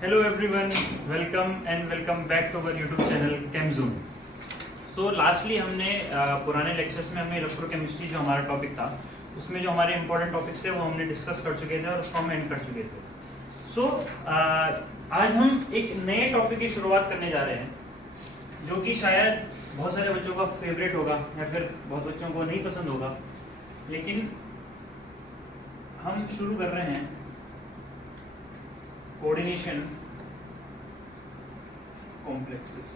Hello everyone, welcome and welcome back to our YouTube channel ChemZone. So lastly हमने पुराने lectures में हमने electrochemistry जो हमारा टॉपिक था उसमें जो हमारे इंपॉर्टेंट टॉपिक्स थे वो हमने डिस्कस कर चुके थे और उसको हम एंड कर चुके थे. सो आज हम एक नए टॉपिक की शुरुआत करने जा रहे हैं जो कि शायद बहुत सारे बच्चों का फेवरेट होगा या फिर बहुत बच्चों को नहीं पसंद होगा, लेकिन हम शुरू कर रहे हैं coordination complexes.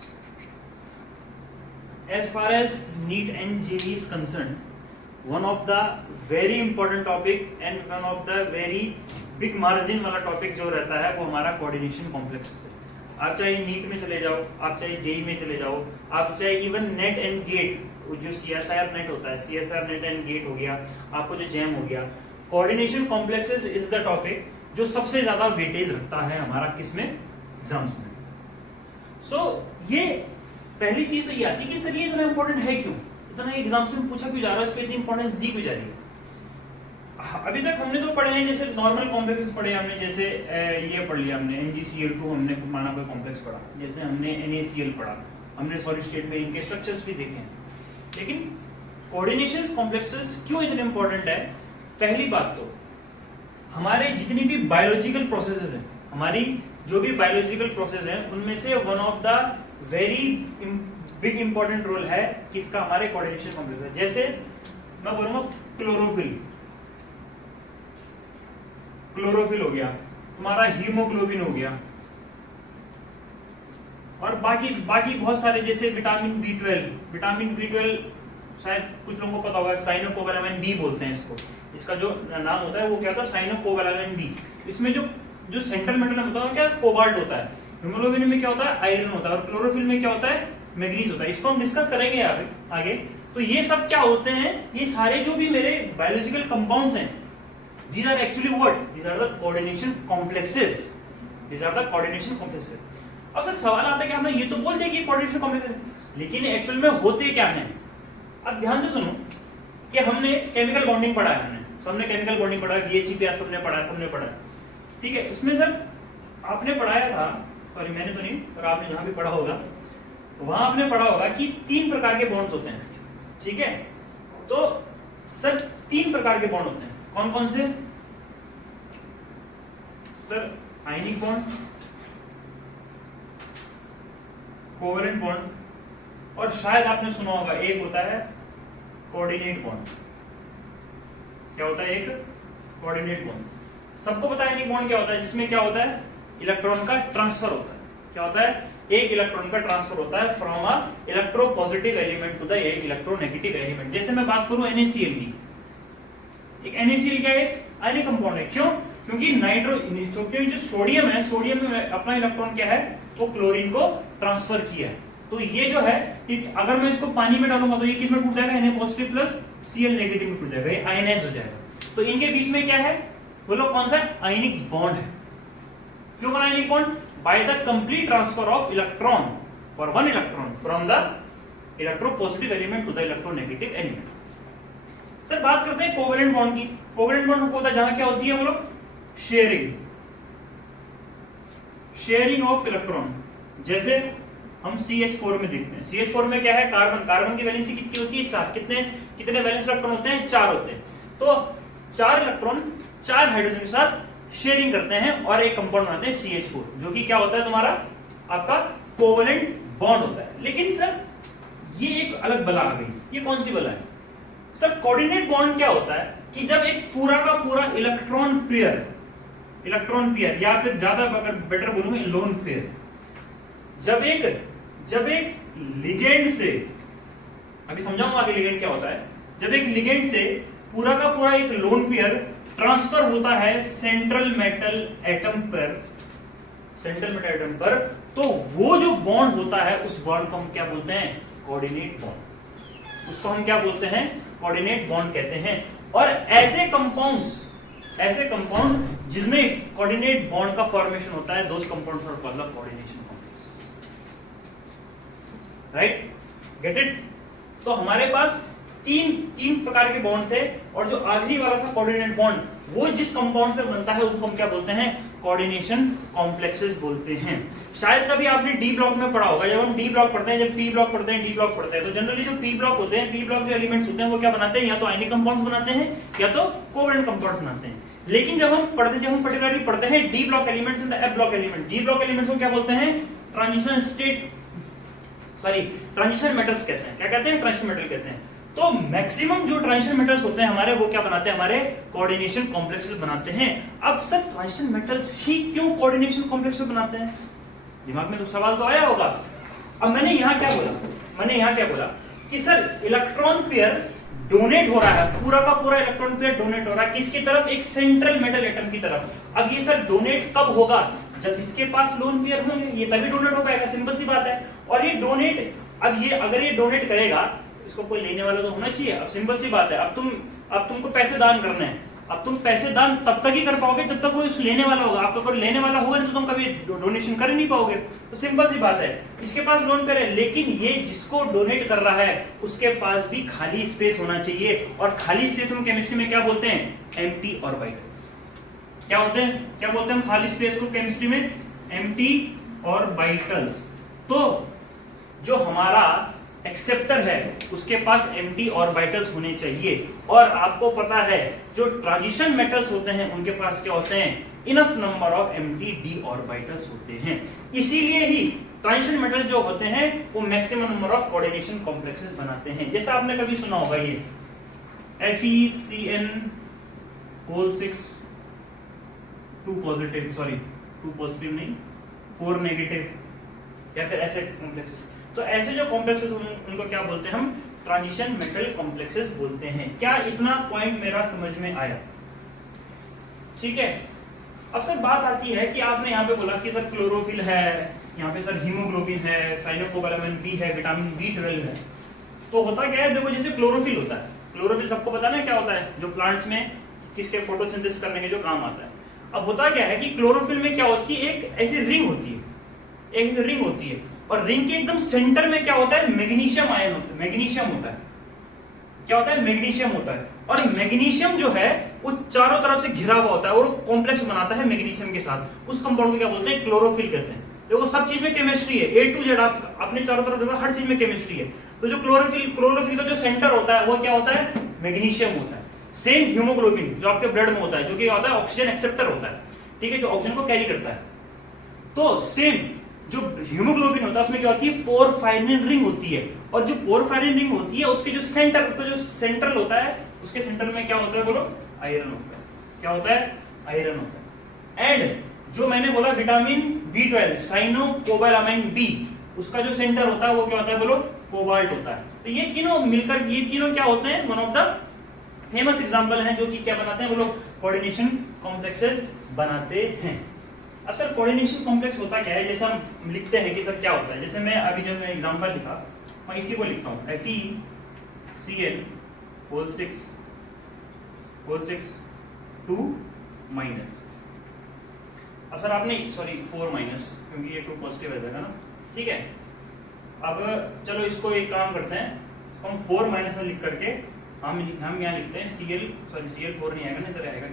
As far as NEET and JEE is concerned, one of the very important topic and one of the very big margin वाला topic जो रहता है वो हमारा coordination complexes है. आप चाहे NEET में चले जाओ, आप चाहे JEE में चले जाओ, आप चाहे even NET and GATE जो CSIR NET होता है, CSIR NET and GATE हो गया, आपको जो JAM हो गया, coordination complexes is the topic जो सबसे ज्यादा वेटेज रखता है हमारा किसमें, एग्जाम्स में. सो ये पहली चीज तो ये आती है कि सर ये इतना इंपॉर्टेंट है क्यों, इतना एग्जाम्स में पूछा क्यों जा रहा है, इस पे इतनी इंपॉर्टेंस दी क्यों जा रही है. अभी तक हमने तो पढ़े हैं जैसे नॉर्मल कॉम्प्लेक्सेस पढ़े हमने, जैसे ये पढ़ लिया हमने NgCl2 हमने माना कोई कॉम्प्लेक्स पढ़ा, जैसे हमने NaCl पढ़ा, हमने सॉलिड स्टेट में इनके स्ट्रक्चर्स भी देखे हैं. लेकिन कोऑर्डिनेशन कॉम्प्लेक्सेस क्यों इतने इंपॉर्टेंट है. पहली बात तो हमारे जितनी भी बायोलॉजिकल प्रोसेसेस हैं, हमारी जो भी बायोलॉजिकल प्रोसेस हैं उनमें से one of the very big important role है किसका, हमारे कोऑर्डिनेशन कॉम्प्लेक्स है. जैसे मैं बोलूंगा क्लोरोफिल हो गया, तुम्हारा हीमोग्लोबिन हो गया, और बाकी बहुत सारे जैसे विटामिन B12 शायद कुछ लोगों को पता होगा, साइनोकोबालामिन बी बोलते हैं इसको, इसका जो नाम होता है वो क्या होता है, साइनोकोबालामिन बी. इसमें जो सेंट्रल मेटल होता है क्या, कोबाल्ट होता है. हीमोग्लोबिन में क्या होता है, आयरन होता है, और क्लोरोफिल में क्या होता है, मैग्नीज होता है. इसको हम डिस्कस करेंगे आगे. तो ये सब क्या होते हैं, ये सारे जो भी मेरे बायोलॉजिकल कंपाउंड्स हैं, these are actually what, these are the coordination complexes. अब सर सवाल आता है कि हमने ये तो बोल दिया कि कोऑर्डिनेशन कॉम्प्लेक्स है, लेकिन एक्चुअल में होते क्या हैं. अब ध्यान से सुनो कि हमने केमिकल बॉन्डिंग पढ़ा है, सबने केमिकल बॉन्डिंग पढ़ा है, BSc सबने पढ़ा है, ठीक है. उसमें सर आपने पढ़ाया था, सॉरी मैंने तो नहीं, पर आपने जहां भी पढ़ा होगा वहां आपने पढ़ा होगा कि 3 प्रकार के बॉन्ड्स होते हैं, ठीक है. तो सर 3 प्रकार के बॉन्ड होते हैं, कौन कौन से sir, ionic bond, covalent bond, और शायद आपने सुना होगा एक होता है कोऑर्डिनेट बॉन्ड. क्या होता है, एक कोऑर्डिनेट बॉन्ड. सबको पता है बॉन्ड क्या होता है, जिसमें क्या होता है, इलेक्ट्रॉन का ट्रांसफर होता है. क्या होता है, एक इलेक्ट्रॉन का ट्रांसफर होता है from a electropositive element to the एक इलेक्ट्रोनेगेटिव एलिमेंट. जैसे मैं बात करूं NaCl की, एक NaCl क्या है, आयनिक कंपाउंड है. क्यों, क्योंकि जो सोडियम है, सोडियम में अपना इलेक्ट्रॉन क्या है, वो क्लोरीन को ट्रांसफर किया है. तो ये जो है, अगर मैं इसको पानी में डालूंगा तो ये किस में टूट जाएगा, Na positive plus Cl negative में टूट जाएगा, ये आयनाइज हो जाएगा. तो इनके बीच में क्या है, बोलो कौन सा, आयनिक बॉन्ड है. क्यों बना ionic bond, by the complete transfer of electron for one electron from the electropositive element to the electronegative element. Sir बात करते हैं कोवेलेंट बॉन्ड की. कोवेलेंट बॉन्ड होता है जहां क्या होती है, बोलो शेयरिंग ऑफ इलेक्ट्रॉन. जैसे हम CH4 में देखते हैं, CH4 में क्या है, कार्बन की वैलेंसी कितनी होती है, 4. कितने वैलेंस इलेक्ट्रॉन होते हैं, 4 होते हैं. तो 4 इलेक्ट्रॉन 4 हाइड्रोजन के साथ शेयरिंग करते हैं और एक कंपाउंड बनाते हैं CH4, जो कि क्या होता है, तुम्हारा आपका कोवेलेंट बॉन्ड होता है. लेकिन सर ये एक अलग बला आ गई. ये कौन सी बला है सर, कोऑर्डिनेट बॉन्ड क्या होता है कि जब एक पूरा का पूरा इलेक्ट्रॉन पेयर या फिर ज्यादा अगर बेटर बोलूं लोन पेयर, जब एक लिगेंड से, अभी समझाऊंगा आगे लिगेंड क्या होता है, जब एक लिगेंड से पूरा का पूरा एक लोन पेयर ट्रांसफर होता है सेंट्रल मेटल एटम पर, तो वो जो बॉन्ड होता है उस बॉन्ड को हम क्या बोलते हैं, कोऑर्डिनेट बॉन्ड. उसको हम क्या बोलते हैं, कोऑर्डिनेट बॉन्ड कहते हैं. और ऐसे कंपाउंड्स जिसमें कोऑर्डिनेट बॉन्ड का फॉर्मेशन होता है, those compounds are called coordination complex. Right, get it. तो हमारे पास तीन प्रकार के बॉन्ड थे, और जो आखिरी वाला था कोऑर्डिनेट बॉन्ड, वो जिस कंपाउंड से बनता है उसको हम क्या बोलते हैं, कोऑर्डिनेशन कॉम्प्लेक्सेस बोलते हैं। शायद कभी आपने डी ब्लॉक में पढ़ा होगा, जब हम डी ब्लॉक पढ़ते हैं, जब पी ब्लॉक पढ़ते हैं, डी ब्लॉक पढ़ते हैं, तो जनरली जो पी ब्लॉक होते हैं, पी ब्लॉक जो एलिमेंट्स होते हैं वो क्या बनाते हैं, या तो आयनिक कंपाउंड्स बनाते हैं या तो कोवेलेंट कंपाउंड्स बनाते हैं। लेकिन जब हम पर्टिकुलरली पढ़ते हैं D block elements and the F block element, D block elements को क्या बोलते हैं, ट्रांजिशन मेटल्स कहते हैं। क्या कहते हैं, ट्रांजिशन मेटल कहते हैं। तो मैक्सिमम जो ट्रांजिशन मेटल्स होते हैं हमारे, वो क्या बनाते हैं, हमारे कोऑर्डिनेशन कॉम्प्लेक्सेस बनाते हैं। अब सर ट्रांजिशन मेटल्स ही क्यों कोऑर्डिनेशन कॉम्प्लेक्सेस बनाते हैं, दिमाग में तो सवाल तो आया होगा। अब मैंने यहाँ क्या बोला कि सर इलेक्ट्रॉन पेयर डोनेट हो रहा है, पूरा का पूरा इलेक्ट्रॉन पेयर डोनेट हो रहा है किसकी तरफ, एक सेंट्रल मेटल एटम की तरफ। अब ये सर डोनेट कब होगा, जब इसके पास लोन पेयर होंगे, ये तभी डोनेट हो पाएगा, सिंपल सी बात है। और ये डोनेट, अब ये अगर ये डोनेट करेगा, इसको कोई लेने वाला तो होना चाहिए। अब सिंपल सी बात है, अब तुमको पैसे दान करने हैं, अब तुम पैसे दान तब तक ही कर पाओगे जब तक कोई लेने वाला होगा। आपका कोई लेने वाला होगा तो तुम कभी डोनेशन कर ही नहीं पाओगे। तो सिंपल सी बात है, इसके पास लोन पे है, लेकिन ये जिसको डोनेट कर रहा है उसके पास भी खाली स्पेस होना चाहिए। और खाली स्पेस हम केमिस्ट्री में क्या बोलते हैं, एम्प्टी ऑर्बिटल्स। क्या बोलते हैं हम खाली स्पेस को केमिस्ट्री में, एम्प्टी ऑर्बिटल्स। तो जो हमारा एक्सेप्टर है उसके पास एम्प्टी ऑर्बिटल्स होने चाहिए। और आपको पता है जो ट्रांजिशन मेटल्स होते हैं उनके पास क्या होते हैं, enough number of empty D orbitals होते हैं। इसीलिए ही ट्रांजिशन मेटल जो होते हैं वो maximum number of coordination complexes बनाते हैं। जैसा आपने कभी सुना होगा ये FeCN होल 6 2 पॉजिटिव नहीं 4 नेगेटिव, या फिर ऐसे कॉम्प्लेक्सेस। तो ऐसे जो कॉम्प्लेक्सेस उनको क्या बोलते हैं, हम ट्रांजिशन मेटल कॉम्प्लेक्सेस बोलते हैं। क्या इतना पॉइंट मेरा समझ में आया, ठीक है। अब सर बात आती है कि आपने यहाँ पे बोला कि सर क्लोरोफिल है, यहाँ पे सर हीमोग्लोबिन है, साइनोकोबालामिन बी है, विटामिन B12 है। तो होता क्या है, देखो जैसे क्लोरोफिल होता है, क्लोरोफिल सबको पता है ना क्या होता है, जो प्लांट्स में किसके फोटोसिंथेसिस करने के जो काम आता है। अब होता क्या है कि क्लोरोफिल में क्या होती है, एक ऐसी रिंग होती है, और रिंग के एकदम सेंटर में क्या होता है, मैग्नीशियम आयन होता है, मैग्नीशियम होता है। क्या होता है, मैग्नीशियम होता है। और मैग्नीशियम जो है वो चारों तरफ से घिरा हुआ होता है और कॉम्प्लेक्स बनाता है मैग्नीशियम के साथ। उस कंपाउंड को क्या बोलते हैं, क्लोरोफिल कहते हैं। देखो सब चीज में केमिस्ट्री है, A to Z, आप अपने चारों तरफ देखो हर चीज में केमिस्ट्री है। तो जो क्लोरोफिल का जो सेंटर होता है वो क्या होता है, मैग्नीशियम होता है। सेम हीमोग्लोबिन जो आपके ब्लड में होता है, जो कि होता है ऑक्सीजन एक्सेप्टर होता है, ठीक है, जो ऑक्सीजन को कैरी करता है। तो सेम जो हीमोग्लोबिन होता है उसमें क्या होती है, पोरफायरिन रिंग होती है। और जो पोरफायरिन रिंग होती है उसके जो सेंट्रल होता है, उसके सेंटर में क्या होता है, बोलो, आयरन होता है। क्या होता है, आयरन होता है। एंड जो मैंने बोला विटामिन B12 साइनोकोबालामाइन B, उसका जो सेंटर होता है वो क्या होता है, बोलो, कोबाल्ट होता है। तो ये तीनों मिलकर, ये तीनों क्या होते हैं, one of the famous example हैं जो कि क्या बनाते हैं, वो लोग कोऑर्डिनेशन कॉम्प्लेक्सेस बनाते हैं। अब सर कोऑर्डिनेशन कॉम्प्लेक्स होता क्या है, जैसे हम लिखते हैं कि सर क्या होता है, जैसे मैं अभी जो एग्जांपल लिखा मैं इसी को लिखता हूँ, FeCN होल 6 2 माइनस। अब सर आपने 4 माइनस, क्योंकि ये 2 पॉजिटिव रहेगा ना, ठीक है। अब चलो इसको एक काम करते हैं, हम 4 माइनस लिख करके हम यहाँ लिखते हैं Cl4 नहीं आएगा ना, इधर आएगा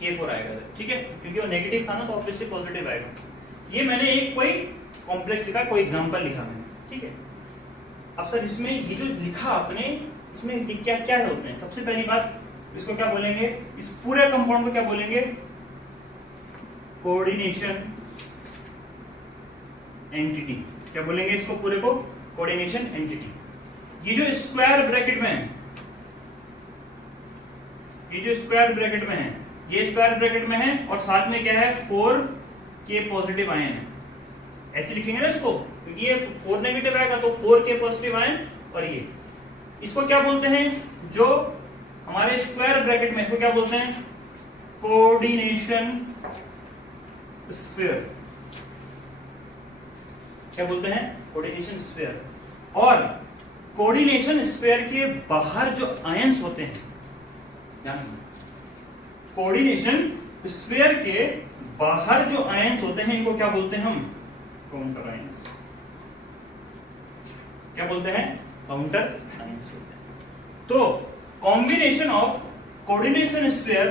K4 आएगा, ठीक है, क्योंकि वो नेगेटिव था ना तो ऑब्वियसली पॉजिटिव आएगा। ये मैंने एक कोई कॉम्प्लेक्स लिखा, कोई एग्जांपल लिखा मैंने, ठीक है। अब सर इसमें ये जो लिखा आपने, इसमें क्या क्या होते हैं, सबसे पहली बात इसको क्या बोलेंगे, इस पूरे कंपाउंड को क्या बोलेंगे, कोऑर्डिनेशन एंटिटी। क्या बोलेंगे इसको पूरे को, कोऑर्डिनेशन एंटिटी। ये जो स्क्वायर ब्रैकेट में है, ये स्क्वायर ब्रैकेट में है और साथ में क्या है, 4K पॉजिटिव आयन है, ऐसे लिखेंगे ना इसको, क्योंकि ये 4 नेगेटिव आएगा तो 4K पॉजिटिव आयन। और ये इसको क्या बोलते हैं, जो हमारे स्क्वायर ब्रैकेट में, इसको क्या बोलते हैं, कोऑर्डिनेशन स्फीयर। क्या बोलते हैं, कोऑर्डिनेशन स्फीयर। और कोऑर्डिनेशन स्फीयर के बाहर जो आयंस होते हैं, कोऑर्डिनेशन स्फीयर के बाहर जो आयंस होते हैं इनको क्या बोलते हैं हम, काउंटर आयंस। क्या बोलते हैं, काउंटर आयंस होते हैं। तो combination of coordination sphere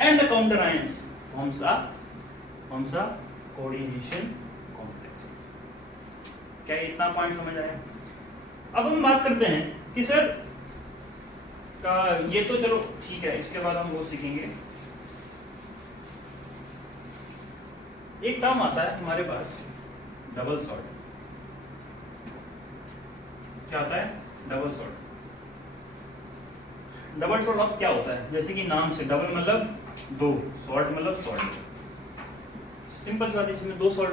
and the counter ions forms a coordination complex. क्या इतना पॉइंट समझ आया? अब हम बात करते हैं कि सर का ये तो चलो ठीक है, इसके बाद हम वो सीखेंगे। एक टर्म आता है हमारे पास डबल सॉर्ट। क्या आता है? Double sort. डबल सॉर्ट अब क्या होता है? जैसे कि नाम से, डबल मतलब दो, सॉल्ट मतलब सॉल्ट। सिंपल सी बात है, इसमें दो सॉल्ट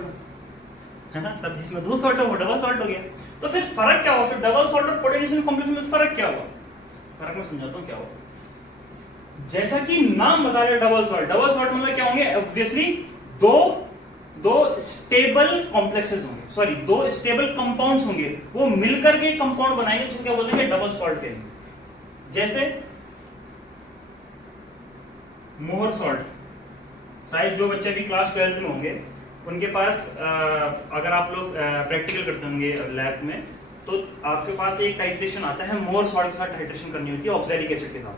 है ना, सब जिसमें दो सॉल्ट है वो डबल सॉल्ट हो गया। तो फिर फर्क क्या हुआ? फिर डबल सॉल्ट और कोऑर्डिनेशन कॉम्प्लेक्स में फर्क क्या हुआ? फर्क मैं समझाता हूँ क्या हुआ। जैसा कि नाम बता रहे डबल सॉल्ट, डबल सॉल्ट मतलब क्या होंगे? ऑब्वियसली दो स्टेबल कॉम्प्लेक्सेस होंगे, सॉरी दो स्टेबल कंपाउंड्स होंगे, वो मिलकर के कंपाउंड बनाएंगे, उसको क्या बोलेंगे? डबल सॉल्ट कहेंगे। जैसे मोहर सॉल्ट, शायद जो बच्चे भी क्लास 12 में होंगे उनके पास अगर आप लोग प्रैक्टिकल करते होंगे लैब में, तो आपके पास एक टाइट्रेशन आता है, मोहर सॉल्ट के साथ टाइट्रेशन करनी होती है ऑक्सैलिक एसिड के साथ,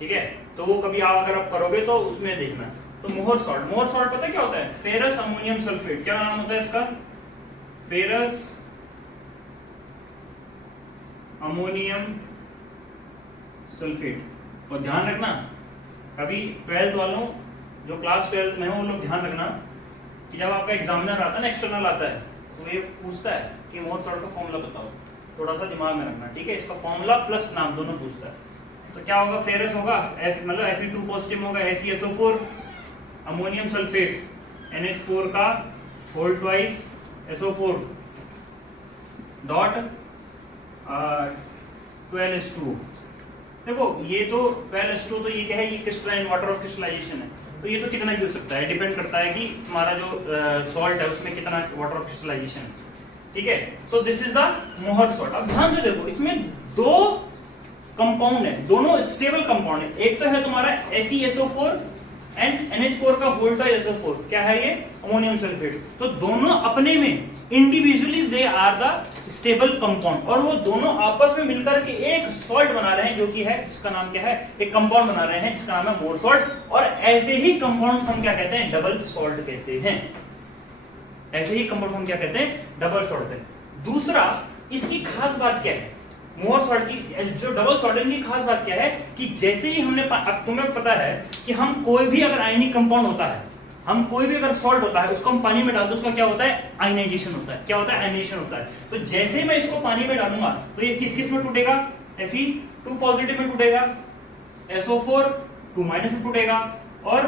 ठीक है? तो वो कभी अगर आप करोगे तो उसमें देखना। तो मोहर सॉल्ट पता है क्या होता है? Ferrous ammonium sulphate. क्या नाम होता है इसका? Ferrous ammonium sulphate. और ध्यान रखना, कभी 12th वालों जो क्लास 12 में है वो लोग ध्यान रखना कि जब आपका एग्जामिनर आता है ना, एक्सटर्नल आता है, तो ये पूछता है कि मोहर सॉल्ट का फॉर्मूला बताओ। थोड़ा सा दिमाग में रखना, ठीक है? इसका फॉर्मूला प्लस नाम दोनों पूछता है। तो क्या होगा? फेरस होगा, F मतलब Fe2 पॉजिटिव होगा, FeSO4, अमोनियम सल्फेट NH4 का whole twice SO4 dot 12H2। देखो ये तो 12H2 तो ये क्या है? ये क्रिस्टलाइन वाटर ऑफ क्रिस्टलाइजेशन है, तो ये तो कितना भी हो सकता है, डिपेंड करता है कि तुम्हारा जो सॉल्ट है उसमें कितना वाटर ऑफ क्रिस्टलाइजेशन है, ठीक है? तो दिस इज द मोहर सॉल्ट। अब ध्यान से देखो, इसमें दो कंपाउंड है, दोनों स्टेबल कंपाउंड है। एक तो है तुम्हारा FeSO4 एंड NH4 का होल ट्वाइस SO4। क्या है ये? Ammonium sulphate. तो दोनों अपने में individually they are the stable compound, और वो दोनों आपस में मिलकर के एक सॉल्ट बना रहे हैं, जो कि है, जिसका नाम क्या है? एक कंपाउंड बना रहे हैं जिसका नाम है मोहर सॉल्ट। और ऐसे ही कंपाउंड हम क्या कहते हैं? डबल सॉल्ट कहते हैं। ऐसे ही कंपाउंड हम क्या कहते हैं? डबल सॉल्ट कहते हैं। दूसरा, इसकी खास बात क्या है मोहर सॉल्ट की? जो डबल सॉल्ट है की खास बात क्या है कि जैसे ही हमने, अब तुम्हें पता है कि हम कोई भी अगर आयनिक कंपाउंड होता है, हम कोई भी अगर सॉल्ट होता है, उसको हम पानी में डालते हैं, उसका क्या होता है? आयनाइजेशन होता है। क्या होता है? आयनाइजेशन होता है। तो जैसे मैं इसको पानी में डालूंगा तो ये किस किस में टूटेगा? Fe2 पॉजिटिव में टूटेगा, SO4 2 माइनस में टूटेगा, और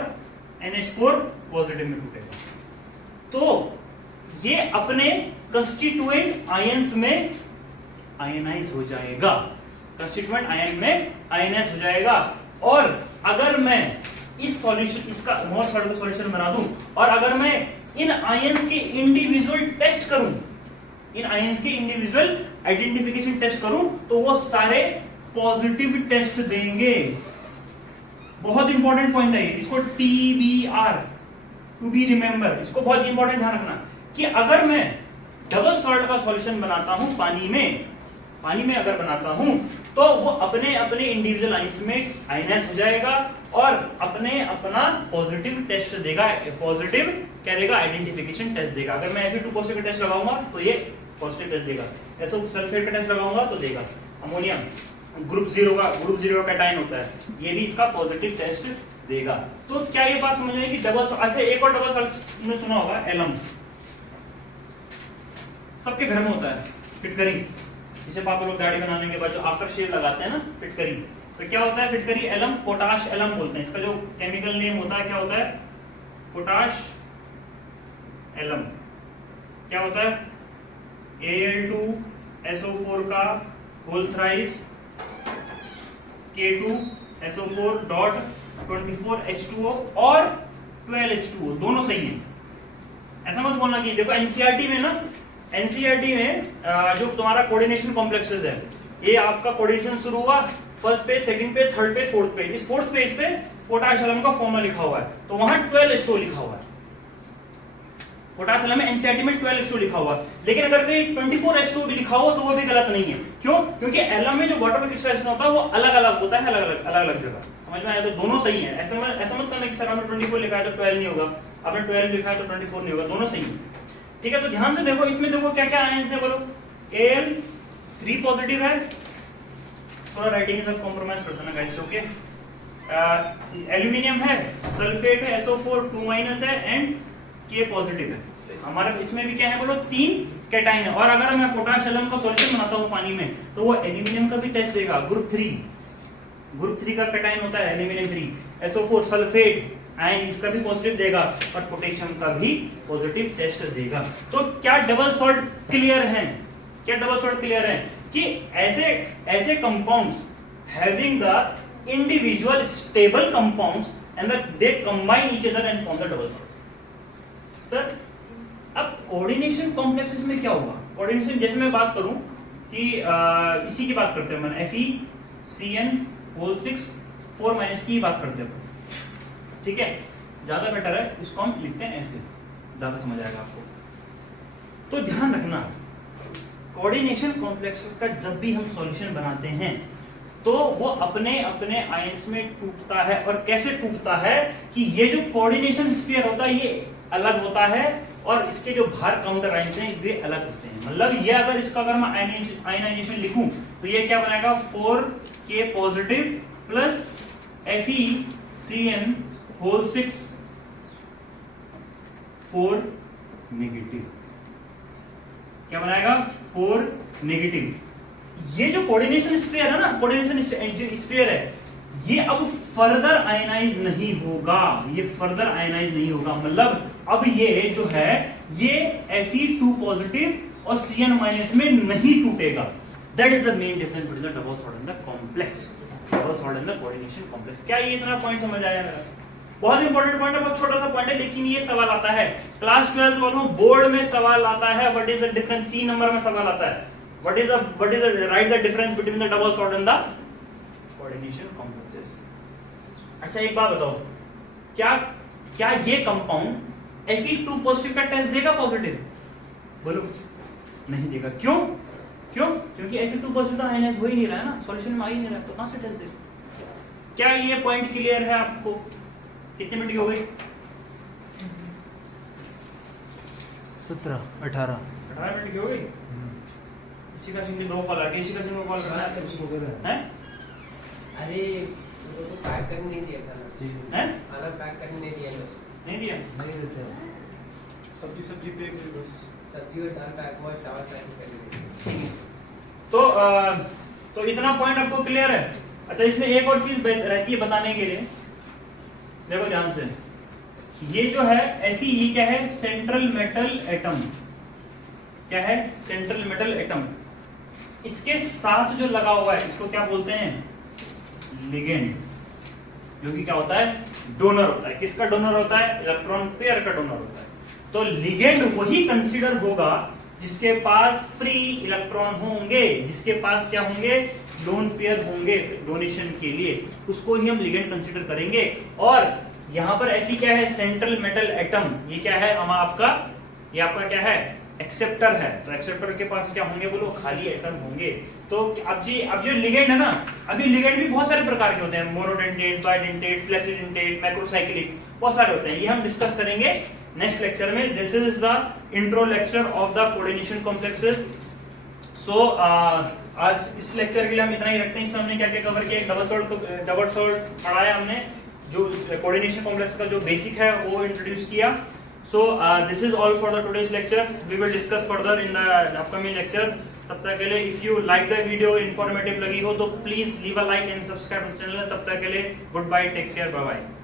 NH4 पॉजिटिव में टूटेगा। तो ये अपने कंस्टिट्यूएंट आयंस में आयनाइज हो जाएगा, कंस्टिट्यूएंट आयन में आयनाइज हो जाएगा। और अगर मैं इस सॉल्यूशन, इसका मोहर सॉल्ट का सॉल्यूशन बना दूं, और अगर मैं इन आयंस के इंडिविजुअल टेस्ट करूं, इन आयंस के इंडिविजुअल आइडेंटिफिकेशन टेस्ट करूं, तो वो सारे पॉजिटिव टेस्ट देंगे। बहुत इंपॉर्टेंट पॉइंट है, इसको TBR टू बी रिमेंबर, इसको बहुत इंपॉर्टेंट ध्यान रखना कि अगर मैं डबल सॉल्ट का सॉल्यूशन बनाता हूं पानी में अगर बनाता हूं, तो वो अपने अपने इंडिविजुअल आयंस में आयनाइज हो जाएगा और अपने अपना पॉजिटिव टेस्ट देगा। पॉजिटिव क्या देगा? आइडेंटिफिकेशन टेस्ट देगा। अगर मैं Fe2 पॉजिटिव का टेस्ट लगाऊंगा तो ये पॉजिटिव टेस्ट देगा, SO सल्फेट का टेस्ट लगाऊंगा तो देगा। अमोनियम ग्रुप 0 का कैटायन होता है, ये भी इसका पॉजिटिव टेस्ट देगा। तो क्या ये बात समझ में आई कि डबल? अच्छा, एक और डबल सॉल्ट तुमने सुना होगा, एलम। सबके घर में होता है, फिटकरी, जिसे पापा लोग गाड़ी बनाने के बाद जो आफ्टर शेव लगाते हैं ना, फिटकरी। तो क्या होता है फिटकरी? एलम, पोटाश एलम बोलते हैं। इसका जो केमिकल नेम होता है क्या होता है? Potash alum. क्या होता है? Al2SO4 का whole thrice K2SO4 dot 24H2O और 12H2O दोनों सही है। ऐसा मत बोलना कि देखो एनसीईआरटी में ना, एनसीईआरटी में जो तुम्हारा कोऑर्डिनेशन कॉम्प्लेक्सेस है, ये आपका कोऑर्डिनेशन शुरू हुआ first page, second page, third page, fourth page. इस फोर्थ पेज पे पोटाश एलम का फॉर्मूला लिखा हुआ है, तो वहां 12H2O लिखा हुआ है। पोटाश एलम में एनसीईआरटी में 12H2O लिखा हुआ है, लेकिन अगर कोई 24H2O भी लिखा हो तो वो भी गलत नहीं है। क्यों? क्योंकि एलम में जो वाटर का क्रिस्टलाइजेशन होता है वो अलग अलग होता है, अलग अलग जगह। समझ में आया? तो दोनों सही है, ऐसा मत करना कि सर हमने 24 लिखा है तो 12 नहीं होगा, आपने 12 लिखा है तो 24 नहीं होगा, दोनों सही है। ठीक है, तो ध्यान से देखो, इसमें देखो क्या क्या आयंस है, बोलो। Al 3 पॉजिटिव है, थोड़ा राइटिंग के साथ कॉम्प्रोमाइज कर देना गाइस, ओके। एल्यूमिनियम है, सल्फेट है, SO4 2 माइनस है एंड K पॉजिटिव है। हमारे इसमें भी क्या है बोलो, 3 कैटाइन है। और अगर मैं पोटाश एलम का सॉल्यूशन बनाता हूँ पानी में, तो वो एल्यूमिनियम का भी टेस्ट देगा, ग्रुप 3 का कैटाइन होता है एल्यूमिनियम 3, SO4 सल्फेट आयन इसका भी पॉजिटिव देगा और पोटेशियम का भी पॉजिटिव टेस्ट देगा। तो क्या डबल सॉल्ट क्लियर है? क्या डबल सॉल्ट क्लियर है कि ऐसे compounds having the individual stable compounds and they combine each other and form the double salt. Sir अब कोऑर्डिनेशन कॉम्प्लेक्सेस में क्या होगा? कोऑर्डिनेशन जैसे मैं बात करूं कि इसी की बात करते हैं मन, FeCN6 4 माइनस की बात करते हैं, ठीक है, ज्यादा बेटर है, इसको हम लिखते हैं ऐसे, ज्यादा समझ आएगा आपको। तो ध्यान रखना, कोऑर्डिनेशन कॉम्प्लेक्स का जब भी हम सॉल्यूशन बनाते हैं तो वो अपने अपने आयंस में टूटता है। और कैसे टूटता है कि ये जो कोऑर्डिनेशन स्फीयर होता है ये अलग होता है और इसके जो बाहर काउंटर आयंस हैं वे अलग होते हैं। मतलब ये अगर मैं आयनाइजेशन लिखूं तो ये क्या बनाएगा, 4K positive plus FeCN6 4 negative, क्या बनाएगा, 4 नेगेटिव। ये जो कोऑर्डिनेशन स्फीयर है ना, कोऑर्डिनेशन स्फीयर है, ये अब फर्दर आयनाइज नहीं होगा, ये फर्दर आयनाइज नहीं होगा। मतलब अब ये जो है ये Fe2 पॉजिटिव और Cn माइनस में नहीं टूटेगा। That is the main difference between the double salt and the complex, double salt and the coordination complex. क्या ये इतना पॉइंट समझ आया मेरा? बहुत इंपॉर्टेंट पॉइंट है, बहुत छोटा सा पॉइंट है, लेकिन ये सवाल आता है क्लास 12 वालों, बोर्ड में सवाल आता है। What is the difference, 3 number में सवाल आता है, what is the right the difference between the double salt and the coordination complexes. अच्छा एक बात बताओ, क्या ये कंपाउंड Fe2 पॉजिटिव का टेस्ट देगा पॉजिटिव? बोलो नहीं देगा। क्यों? क्योंकि Fe2 पॉजिटिव आयनाइज हो ही नहीं रहा है ना, सॉल्यूशन में आ ही नहीं रहा, तो कहां से टेस्ट देगा? क्या ये पॉइंट क्लियर है आपको? कितने मिनट की हो गई? 17 18 मिनट की हो गई। इसी का सिंह 2 कॉल आ गए, इसी का सिंह कॉल करना है हैं? अरे वो तो पैक करने नहीं दिया था ना, हैं? खाना पैक करने नहीं दिया बस, नहीं दिया, नहीं देते हैं। सब्जी पे एक बस सब्जी और दाल पैक हुआ, चावल पैक करने। तो इतना पॉइंट आपको क्लियर है? अच्छा इसमें एक और चीज रहती है बताने के लिए, देखो ध्यान से, ये जो है Fe ये क्या है, सेंट्रल मेटल एटम, क्या है, सेंट्रल मेटल एटम। इसके साथ जो लगा हुआ है इसको क्या बोलते हैं, लिगेंड, जो कि क्या होता है, डोनर होता है। किसका डोनर होता है? इलेक्ट्रॉन पेयर का डोनर होता है। तो लिगेंड वही कंसीडर होगा जिसके पास फ्री इलेक्ट्रॉन होंगे, जिसके पास क्या होंगे, लोन पेयर होंगे डोनेशन के लिए, उसको ही हम लिगेंड कंसीडर करेंगे। और यहाँ पर Fe क्या है, सेंट्रल मेटल एटम, ये क्या है हम आपका, ये आपका क्या है, एक्सेप्टर है। तो एक्सेप्टर के पास क्या होंगे बोलो, खाली एटम होंगे। तो अब जो लिगेंड है ना, अभी लिगेंड भी बहुत सारे प्रकार के होते हैं, मोनोडेंटेट, बाइडेंटेट, फ्लेक्सीडेंटेट, मैक्रोसाइक्लिक, बहुत सारे होते हैं। ये हम डिस्कस करेंगे नेक्स्ट लेक्चर में। This is the intro lecture of the coordination complexes. So आज इस लेक्चर के लिए हम इतना ही रखते हैं। इसमें हमने क्या क्या कवर किया, डबल सॉल्ट पढ़ाया हमने, जो कोऑर्डिनेशन कॉम्प्लेक्स का जो बेसिक है वो इंट्रोड्यूस किया। So this is all for the today's lecture, we will discuss further in the upcoming lecture. तब तक के लिए if you like the video, informative लगी हो तो please leave a like and subscribe to the channel. तब तक के लिए good bye, take care, bye bye.